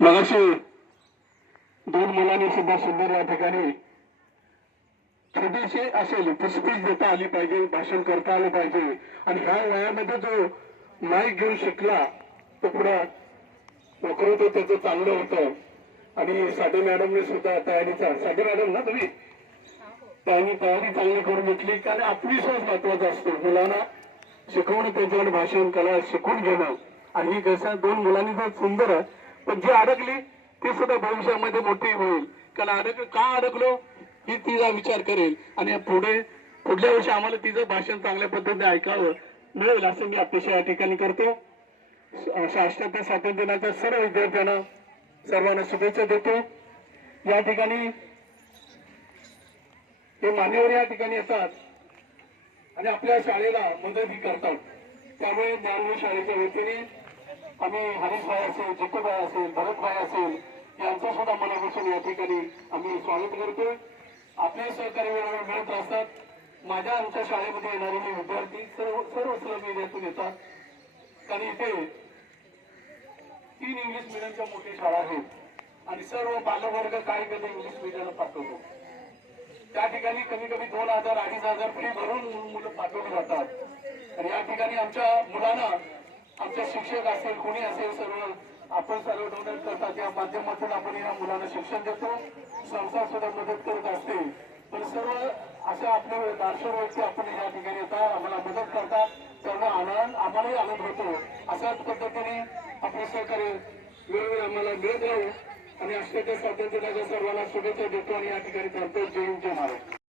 मगाशी दोन मुलांनी सुद्धा सुंदर या ठिकाणी छोटीशी असेल स्पीच देता आली पाहिजे, भाषण करता आलं पाहिजे. आणि ह्या वयामध्ये जो माईक घेऊन शिकला तो पुढे वक्तृत्व त्याचं चांगलं होतं. आणि साधे मॅडमने सुद्धा तयारीचा, साधे मॅडम ना तुम्ही, त्यांनी तयारी चांगली करून घेतली. कारण आत्मविश्वास महत्वाचा असतो. मुलांना शिकवणं, त्यांच्याकडे भाषण कला शिकून घेणं. आणि ही कसं दोन मुलांनी तर सुंदर आहे, पण जी अडकली ती सुद्धा भविष्यामध्ये मोठी होईल. कारण का अडकलो ही तिचा विचार करेल आणि पुढल्या वर्षी आम्हाला तिचं भाषण चांगल्या पद्धतीने ऐकावं मिळेल असं मी अपेक्षा या ठिकाणी करतो. 68व्या स्वातंत्र्य दिनाच्या सर्व विद्यार्थ्यांना सर्वांना शुभेच्छा देतो. या ठिकाणी हे मान्यवर या ठिकाणी येतात आणि आपल्या शाळेला मदतही करतात. त्यामुळे ज्ञानवी शाळेच्या वतीने आम्ही हरीश भाई असेल, जितू भाई असेल, भरत भाई असेल यांचं सुद्धा मनापासून या ठिकाणी आम्ही स्वागत करतो. आपले सहकार्य वेळोवेळी मिळत असतात. आमच्या शाळेमध्ये येणारे विद्यार्थी सर्व इस्लाम एरियातून येतात. कारण इथे 3 इंग्लिश मिडियमच्या मोठी शाळा आहेत आणि सर्व बालवर्ग काही कधी इंग्लिश मिडियमला पाठवतो. त्या ठिकाणी कमी 2000-2500 फी भरून मुलं पाठवली जातात. आणि या ठिकाणी आमच्या मुलांना आमचे शिक्षक असेल, कोणी असेल, आपण सर्व डोनेट करतात. या माध्यमातून आपण या मुलांना शिक्षण देतो. संस्था सुद्धा मदत करत असते. पण सर्व अशा आपले दार्शनिक व्यक्ती आपण या ठिकाणी येतात, आम्हाला मदत करतात. त्यांना आम्हालाही आनंद होतो. अशाच पद्धतीने आपले सहकार्य वेळोवेळी आम्हाला मिळत राहू. आणि 68व्या स्वातंत्र्य दिनाच्या सर्वांना शुभेच्छा देतो आणि या ठिकाणी थांबतो. जय हिंद, जय महाराष्ट्र.